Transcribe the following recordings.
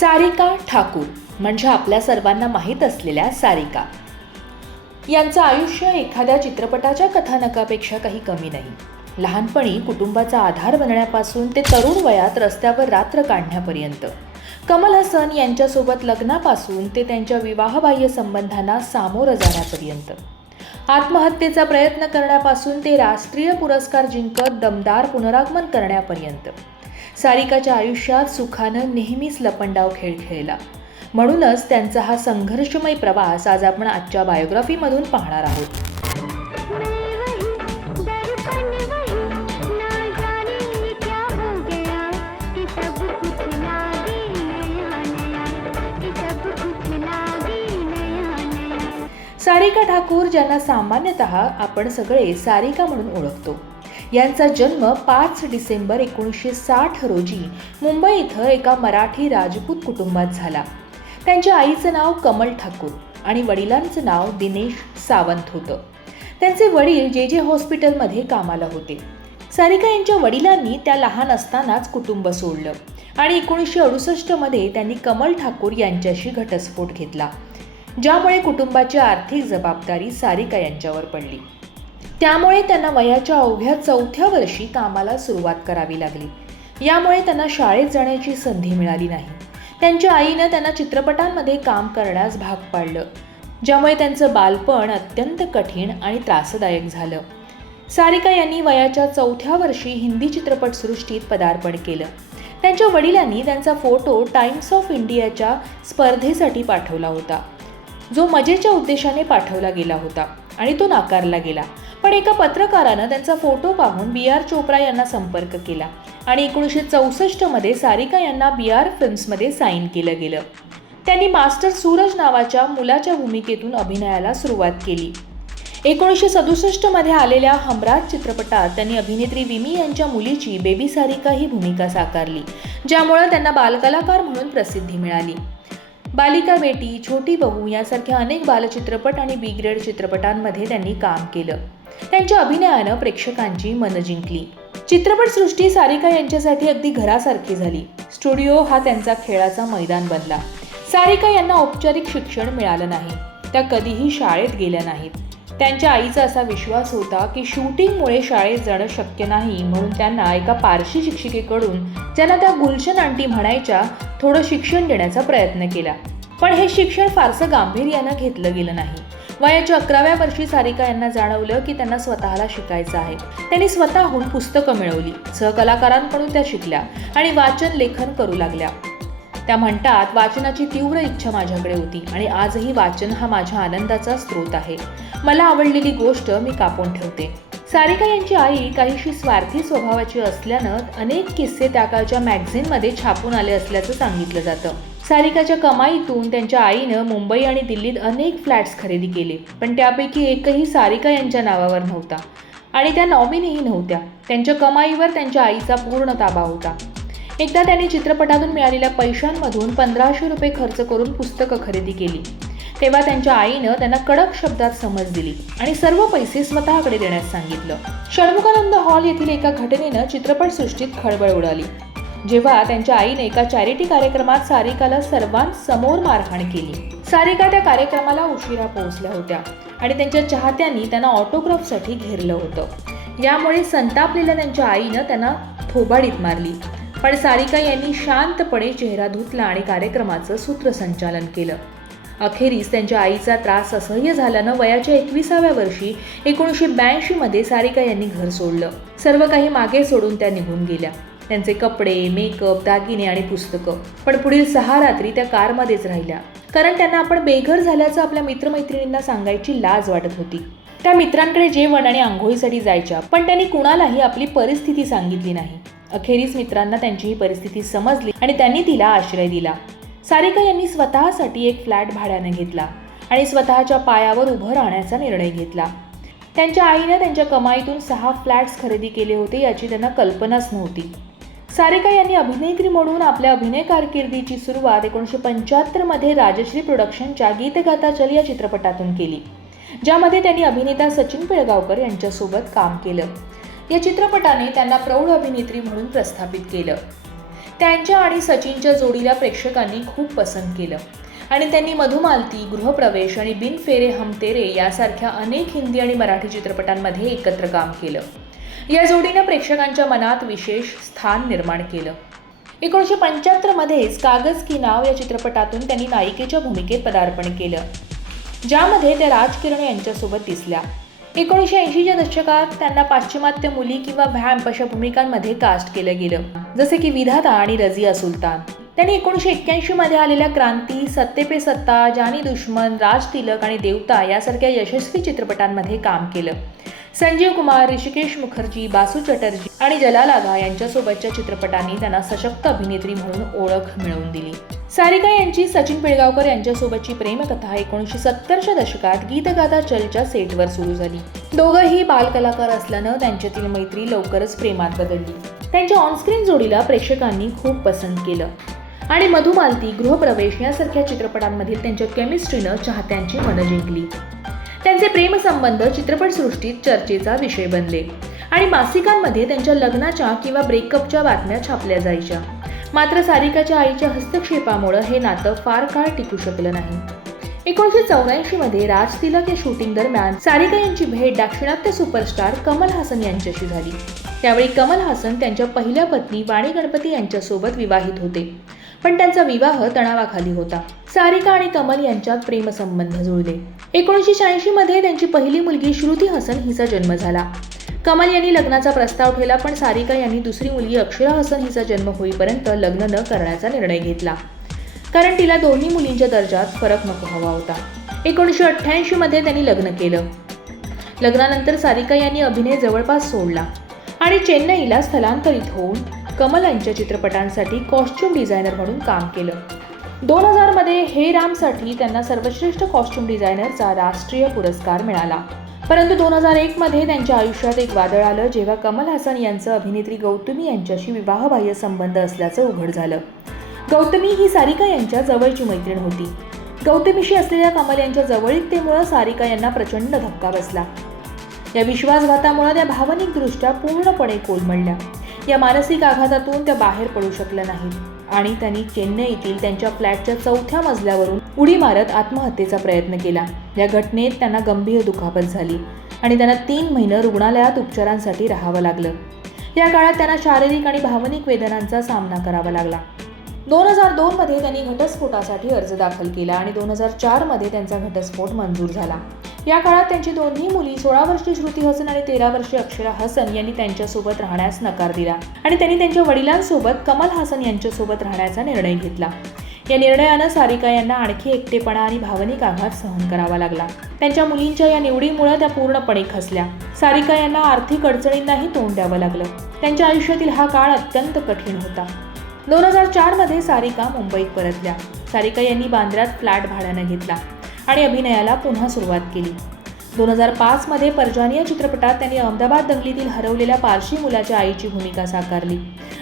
सारिका ठाकूर म्हणजे आपल्या सर्वांना माहीत असलेल्या सारिका. यांचं आयुष्य एखाद्या चित्रपटाच्या कथानकापेक्षा काही कमी नाही. लहानपणी कुटुंबाचा आधार बनण्यापासून ते तरुण वयात रस्त्यावर रात्र काढण्यापर्यंत. कमल हसन यांच्यासोबत लग्नापासून ते त्यांच्या विवाहबाह्य संबंधांना सामोरं जाण्यापर्यंत. आत्महत्येचा प्रयत्न करण्यापासून ते राष्ट्रीय पुरस्कार जिंकत दमदार पुनरागमन करण्यापर्यंत. सारिकाच्या आयुष्यात सुखानं नेहमीच लपंडाव खेळ खेळला. म्हणूनच त्यांचा हा संघर्षमय प्रवास आज आपण आजच्या बायोग्राफीमधून पाहणार आहोत. सारिका ठाकूर ज्यांना सामान्यतः आपण सगळे सारिका म्हणून ओळखतो. यांचा जन्म पाच डिसेंबर एकोणीसशे साठ रोजी मुंबई इथं एका मराठी राजपूत कुटुंबात झाला. त्यांच्या आईचं नाव कमल ठाकूर आणि वडिलांचं नाव दिनेश सावंत होतं. त्यांचे वडील जे जे हॉस्पिटलमध्ये कामाला होते. सारिका यांच्या वडिलांनी त्या लहान असतानाच कुटुंब सोडलं आणि एकोणीसशे अडुसष्टमध्ये त्यांनी कमल ठाकूर यांच्याशी घटस्फोट घेतला ज्यामुळे कुटुंबाची आर्थिक जबाबदारी सारिका यांच्यावर पडली. त्यामुळे त्यांना वयाच्या अवघ्या चौथ्या वर्षी कामाला सुरुवात करावी लागली. यामुळे त्यांना शाळेत जाण्याची संधी मिळाली नाही. त्यांच्या आईनं त्यांना चित्रपटांमध्ये काम करण्यास भाग पाडलं ज्यामुळे त्यांचं बालपण अत्यंत कठीण आणि त्रासदायक झालं. सारिका यांनी वयाच्या चौथ्या वर्षी हिंदी चित्रपटसृष्टीत पदार्पण केलं. त्यांच्या वडिलांनी त्यांचा फोटो टाइम्स ऑफ इंडियाच्या स्पर्धेसाठी पाठवला होता. जो मजेच्या उद्देशाने पाठवला गेला होता आणि तो नाकारला गेला. पण एका पत्रकारानं त्यांचा फोटो पाहून बी आर चोप्रा यांना संपर्क केला आणि एकोणीसशे चौसष्टमध्ये सारिका यांना बी आर फिल्म्समध्ये साईन केलं गेलं. त्यांनी मास्टर सूरज नावाच्या मुलाच्या भूमिकेतून अभिनयाला सुरुवात केली. एकोणीसशे सदुसष्टमध्ये आलेल्या हमराज चित्रपटात त्यांनी अभिनेत्री विमी यांच्या मुलीची बेबी सारिका ही भूमिका साकारली ज्यामुळे त्यांना बालकलाकार म्हणून प्रसिद्धी मिळाली. बालिका बेटी छोटी बहू यासारख्या अनेक बालचित्रपट आणि बी ग्रेड चित्रपटांमध्ये त्यांनी काम केलं. त्यांच्या अभिनयानं प्रेक्षकांची मनं जिंकली. चित्रपटसृष्टी सारिका यांच्यासाठी अगदी घरासारखी झाली. स्टुडिओ हा त्यांचा खेळाचा मैदान बनला. सारिका यांना औपचारिक शिक्षण मिळालं नाही. त्या कधीही शाळेत गेल्या नाहीत. त्यांच्या आईचा असा विश्वास होता की शूटिंगमुळे शाळेत जाणं शक्य नाही म्हणून त्यांना एका पारशी शिक्षिकेकडून ज्यांना त्या गुलशन आंटी म्हणायच्या थोडं शिक्षण देण्याचा प्रयत्न केला. पण हे शिक्षण फारसं गांभीर्यानं घेतलं गेलं नाही. वयाच्या अकराव्या वर्षी सारिका यांना जाणवलं की त्यांना स्वतःला शिकायचं आहे. त्यांनी स्वतःहून पुस्तकं मिळवली सहकलाकारांकडून त्या शिकल्या आणि वाचन लेखन करू लागल्या. त्या म्हणतात वाचनाची तीव्र इच्छा माझ्याकडे होती आणि आजही वाचन हा माझ्या आनंदाचा स्रोत आहे. मला आवडलेली गोष्ट मी कापून ठेवते. सारिका यांची आई काहीशी स्वार्थी स्वभावाची असल्यानं अनेक किस्से त्या काळच्या मॅगझिनमध्ये छापून आले असल्याचं सांगितलं जातं. सारिकाच्या कमाईतून त्यांच्या आईनं मुंबई आणि दिल्लीत अनेक फ्लॅट्स खरेदी केले पण त्यापैकी एकही सारिका यांच्या नावावर नव्हता. आणि त्या नॉमिनीही नव्हत्या. त्यांच्या कमाईवर त्यांच्या आईचा पूर्ण ताबा होता. एकदा त्यांनी चित्रपटातून मिळालेल्या पैशांमधून पंधराशे रुपये खर्च करून पुस्तकं खरेदी केली. तेव्हा त्यांच्या आईनं त्यांना कडक शब्दात समज दिली आणि सर्व पैसे स्वतःकडे देण्यास सांगितलं. षण्मुखानंद हॉल येथील एका घटनेनं चित्रपटसृष्टीत खळबळ उडाली. जेव्हा त्यांच्या आईने एका चॅरिटी कार्यक्रमात सारिकाला सर्वांसमोर मारहाण केली. सारिका त्या कार्यक्रमाला उशिरा पोहोचल्या होत्या आणि त्यांच्या चाहत्यांनी त्यांना ऑटोग्राफसाठी घेरलं होतं. यामुळे संतापलेल्या त्यांच्या आईनं त्यांना थोबाडीत मारली. पण सारिका यांनी शांतपणे चेहरा धुतला आणि कार्यक्रमाचं सूत्रसंचालन केलं. अखेरीस त्यांच्या आईचा त्रास असह्य झाल्यानं वयाच्या एकविसाव्या वर्षी एकोणीसशे ब्याऐंशीमध्ये सारिका यांनी घर सोडलं. सर्व काही मागे सोडून त्या निघून गेल्या. त्यांचे कपडे मेकअप दागिने आणि पुस्तकं. पण पुढील सहा रात्री त्या कारमध्येच राहिल्या. कारण त्यांना आपण बेघर झाल्याचं आपल्या मित्रमैत्रिणींना सांगायची लाज वाटत होती. त्या मित्रांकडे जेवण आणि आंघोळीसाठी जायच्या पण त्यांनी कुणालाही आपली परिस्थिती सांगितली नाही. अखेरीस मित्रांना त्यांची ही परिस्थिती समजली आणि त्यांनी तिला आश्रय दिला. सारिका यांनी स्वतःसाठी एक फ्लॅट भाड्याने घेतला आणि स्वतःच्या पायावर उभं राहण्याचा निर्णय घेतला. त्यांच्या आईनं त्यांच्या कमाईतून सहा फ्लॅट्स खरेदी केले होते याची त्यांना कल्पनाच नव्हती. सारिका यांनी अभिनेत्री म्हणून आपल्या अभिनय कारकिर्दीची सुरुवात एकोणीसशे पंच्याहत्तरमध्ये राजश्री प्रोडक्शनच्या गीतगाता चल या चित्रपटातून केली ज्यामध्ये त्यांनी अभिनेता सचिन पिळगावकर यांच्यासोबत काम केलं. या चित्रपटाने त्यांना प्रौढ अभिनेत्री म्हणून प्रस्थापित केलं. त्यांच्या आणि सचिनच्या जोडीला प्रेक्षकांनी खूप पसंत केलं आणि त्यांनी मधुमालती गृहप्रवेश आणि बिन फेरे हम तेरे यासारख्या अनेक हिंदी आणि मराठी चित्रपटांमध्ये एकत्र काम केलं. या जोडीनं प्रेक्षकांच्या मनात विशेष स्थान निर्माण केलं. एकोणीसशे पंच्याहत्तरमध्येच कागज की नाव या चित्रपटातून त्यांनी नायिकेच्या भूमिकेत पदार्पण केलं. ज्यामध्ये त्या राजकिरण यांच्यासोबत दिसल्या. एकोणीसशे ऐंशीच्या दशकात त्यांना पाश्चिमात्य मुली किंवा व्हॅम्प अशा भूमिकांमध्ये कास्ट केलं गेलं. जसे की विधाता आणि रझिया सुलतान. त्यांनी एकोणीसशे एक्क्याऐंशीमध्ये आलेल्या क्रांती सत्ते पे सत्ता जानी दुश्मन राज तिलक आणि देवता यासारख्या यशस्वी चित्रपटांमध्ये काम केलं. संजीव कुमार ऋषिकेश मुखर्जी बासू चटर्जी आणि जलाल आगा यांच्यासोबतच्या चित्रपटांनी त्यांना सशक्त अभिनेत्री म्हणून ओळख मिळवून दिली. सारिका यांची सचिन पिळगावकर यांच्यासोबतची प्रेमकथा एकोणीसशे सत्तरच्या दशकात गीतगाथा चलच्या सेटवर सुरू झाली. दोघंही बालकलाकार असल्यानं त्यांच्यातील मैत्री लवकरच प्रेमात बदलली. त्यांच्या ऑनस्क्रीन जोडीला प्रेक्षकांनी खूप पसंत केलं. आणि मधुमालती गृहप्रवेश यासारख्या चित्रपटांमधील त्यांच्या केमिस्ट्रीनं चाहत्यांची मनं जिंकली. त्यांचे प्रेमसंबंध चित्रपटसृष्टीत चर्चेचा विषय बनले आणि मासिकांमध्ये त्यांच्या लग्नाच्या किंवा ब्रेकअपच्या बातम्या छापल्या जायच्या. मात्र सारिकाच्या आईच्या हस्तक्षेपामुळं हे नातं फार काळ टिकू शकलं नाही. एकोणीसशे चौऱ्याऐंशी मध्ये राज तिलक या शूटिंग दरम्यान सारिका यांची भेट दाक्षिणात्य सुपरस्टार कमल हासन यांच्याशी झाली. त्यावेळी कमल हासन त्यांच्या पहिल्या पत्नी वाणी गणपती यांच्यासोबत विवाहित होते. पण त्यांचा विवाह तणावाखाली होता. सारिका आणि कमल यांच्यात प्रेमसंबंध जुळले. एकोणीसशे शहाऐंशीमध्ये त्यांची पहिली मुलगी श्रुती हसन हिचा जन्म झाला. कमल यांनी लग्नाचा प्रस्ताव ठेवला पण सारिका यांनी दुसरी मुलगी अक्षरा हसन हिचा जन्म होईपर्यंत लग्न न करण्याचा निर्णय घेतला. कारण तिला दोन्ही मुलींच्या दर्जात फरक नको हवा होता. एकोणीसशे अठ्ठ्याऐंशीमध्ये त्यांनी लग्न केलं. लग्नानंतर सारिका यांनी अभिनय जवळपास सोडला आणि चेन्नईला स्थलांतरित होऊन कमल यांच्या चित्रपटांसाठी कॉस्ट्युम डिझायनर म्हणून काम केलं. दोन हजारमध्ये हे रामसाठी त्यांना सर्वश्रेष्ठ कॉस्ट्युम डिझायनरचा राष्ट्रीय पुरस्कार मिळाला. परंतु दोन हजार एकमध्ये त्यांच्या आयुष्यात एक वादळ आलं जेव्हा कमल हासन यांचं अभिनेत्री गौतमी यांच्याशी विवाहबाह्य संबंध असल्याचं उघड झालं. गौतमी ही सारिका यांच्या जवळची मैत्रीण होती. गौतमीशी असलेल्या कमल यांच्या जवळीकतेमुळं सारिका यांना प्रचंड धक्का बसला. या विश्वासघातामुळे त्या भावनिकदृष्ट्या पूर्णपणे कोलमडल्या. या मानसिक आघातातून त्या बाहेर पडू शकल्या नाहीत. आणि त्यांनी चेन्नईतील त्यांच्या फ्लॅटच्या चौथ्या मजल्यावरून उडी मारत आत्महत्येचा प्रयत्न केला. या घटनेत त्यांना गंभीर दुखापत झाली आणि त्यांना तीन महिने रुग्णालयात उपचारांसाठी राहावं लागलं. या काळात त्यांना शारीरिक आणि भावनिक वेदनांचा सामना करावा लागला. दोन हजार दोनमध्ये त्यांनी घटस्फोटासाठी अर्ज दाखल केला आणि दोन हजार चारमध्ये त्यांचा घटस्फोट मंजूर झाला. या काळात त्यांची दोन्ही मुली सोळा वर्षीय श्रुती हसन आणि तेरा वर्षीय अक्षरा हसन यांनी त्यांच्यासोबत राहण्यास नकार दिला. आणि त्यांनी त्यांच्या वडिलांसोबत कमल हसन यांच्यासोबत राहण्याचा निर्णय घेतला. या निर्णयानं सारिका यांना आणखी एकटेपणा आणि भावनिक आघात सहन करावा लागला. त्यांच्या मुलींच्या या निवडीमुळे त्या पूर्णपणे खसल्या. सारिका यांना आर्थिक अडचणींनाही तोंड द्यावं लागलं. त्यांच्या आयुष्यातील हा काळ अत्यंत कठीण होता. दोन हजार चारमध्ये सारिका मुंबईत परतल्या. सारिका यांनी बांद्र्यात फ्लॅट भाड्यानं घेतला. आणि अभिनयाला पुन्हा सुरुवात केली. दोन हजार पाचमध्ये परजानी या चित्रपटात त्यांनी अहमदाबाद दंगलीतील हरवलेल्या पारशी मुलाच्या आईची भूमिका साकारली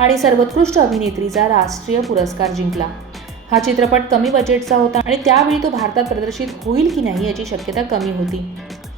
आणि सर्वोत्कृष्ट अभिनेत्रीचा राष्ट्रीय पुरस्कार जिंकला. हा चित्रपट कमी बजेटचा होता आणि त्यावेळी तो भारतात प्रदर्शित होईल की नाही याची शक्यता कमी होती.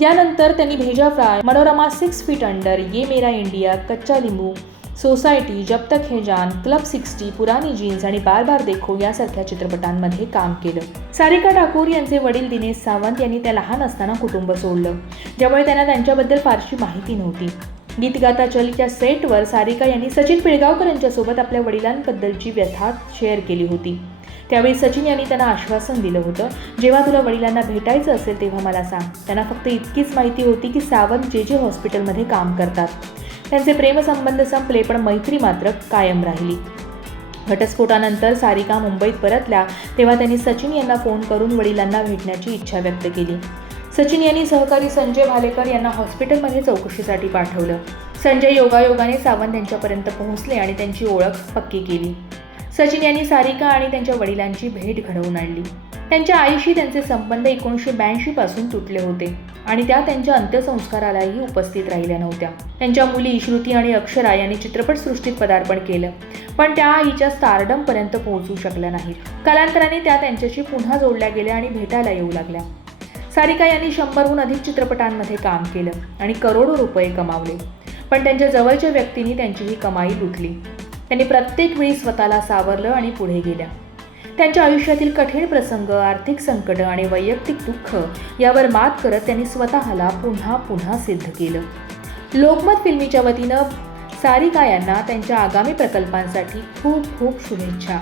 यानंतर त्यांनी Bheja fry Manorama six feet under Yeh Mera India Kachcha Limbu society Jab Tak Hai Jaan club sixty Purani jeans आणि बार बार देखो यासारख्या चित्रपटांमध्ये काम केलं. सारिका ठाकूर यांचे वडील दिनेश सावंत यांनी त्या लहान असताना कुटुंब सोडलं. ज्यामुळे त्यांना त्यांच्याबद्दल फारशी माहिती नव्हती. गीत गाता चलच्या सेटवर सारिका यांनी सचिन पिळगावकर यांच्यासोबत आपल्या वडिलांबद्दलची व्यथा शेअर केली होती. त्यावेळी सचिन यांनी त्यांना आश्वासन दिलं होतं जेव्हा तुला वडिलांना भेटायचं असेल तेव्हा मला सांग. त्यांना फक्त इतकीच माहिती होती की सावंत जे जे हॉस्पिटलमध्ये काम करतात. त्यांचे प्रेमसंबंध संपले पण मैत्री मात्र कायम राहिली. घटस्फोटानंतर सारिका मुंबईत परतल्या तेव्हा त्यांनी सचिन यांना फोन करून वडिलांना भेटण्याची इच्छा व्यक्त केली. सचिन यांनी सहकारी संजय भालेकर यांना हॉस्पिटलमध्ये चौकशीसाठी पाठवलं. संजय योगायोगाने सावंत यांच्यापर्यंत पोहोचले आणि त्यांची ओळख पक्की केली. सचिन यांनी सारिका आणि त्यांच्या वडिलांची भेट घडवून आणली. त्यांच्या आईशी त्यांचे संबंध एकोणीसशे ब्याऐंशी पासून तुटले होते. आणि त्या त्यांच्या अंत्यसंस्कारालाही उपस्थित राहिल्या नव्हत्या. त्यांच्या मुली श्रुती आणि अक्षरा यांनी चित्रपटसृष्टीत पदार्पण केलं. पण त्या आईच्या स्टारडमपर्यंत पोहोचू शकल्या नाहीत. कालांतराने त्या त्यांच्याशी पुन्हा जोडल्या गेल्या आणि भेटायला येऊ लागल्या. सारिका यांनी शंभरहून अधिक चित्रपटांमध्ये काम केलं आणि करोडो रुपये कमावले. पण त्यांच्या जवळच्या व्यक्तींनी त्यांची ही कमाई लुटली. त्यांनी प्रत्येक वेळी स्वतःला सावरलं आणि पुढे गेल्या. त्यांच्या आयुष्यातील कठीण प्रसंग आर्थिक संकट आणि वैयक्तिक दुःख यावर मात करत त्यांनी स्वतःला पुन्हा पुन्हा सिद्ध केलं. लोकमत फिल्मीच्या वतीनं सारिका यांना त्यांच्या आगामी प्रकल्पांसाठी खूप खूप शुभेच्छा.